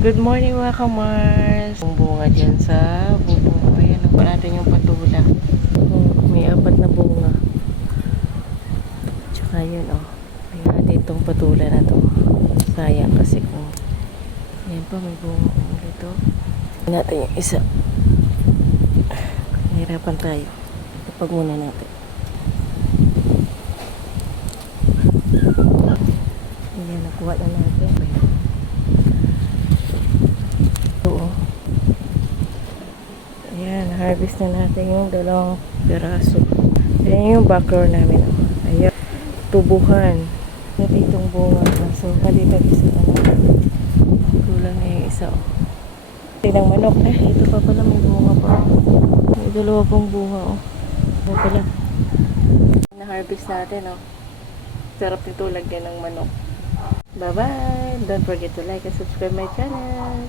Good morning mga kamars. Ang bunga dyan sa bubong. Ayan, ako natin yung patula. Oh, may apat na bunga. Tsaka yun, oh. May natin itong patula na to. Sayang kasi kung... Ayan pa, may bunga ulit, oh. Natin yung isa. Nahirapan tayo. Kapag muna natin. Ayan, nakuha na natin. Oo. Ayan, harvest na natin yung dalawang piraso. Ayan yung background namin. oh. Ayan, tubuhan. Ito itong bunga. So, maliit isa na lang. Kulang na yung isa. Oh. Tingnan manok. Eh, ito pa pala may bunga pa. May dalawa pong bunga. Oh. Ito pala. Na-harvest natin. Oh. Sarap nito lagyan ng manok. Bye-bye! Don't forget to like and subscribe my channel.